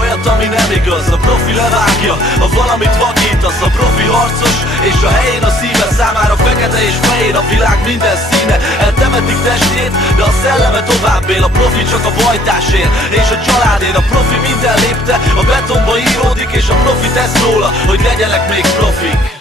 Olyat, ami nem igaz, a profi levágja, ha valamit vakítasz, a profi harcos, és a helyén a szíve számára fekete és fehér a világ minden színe. Eltemetik testét, de a szelleme tovább él, a profi csak a bajtásért, és a családért. A profi minden lépte, a betonba íródik, és a profi tesz róla, hogy legyenek még profik.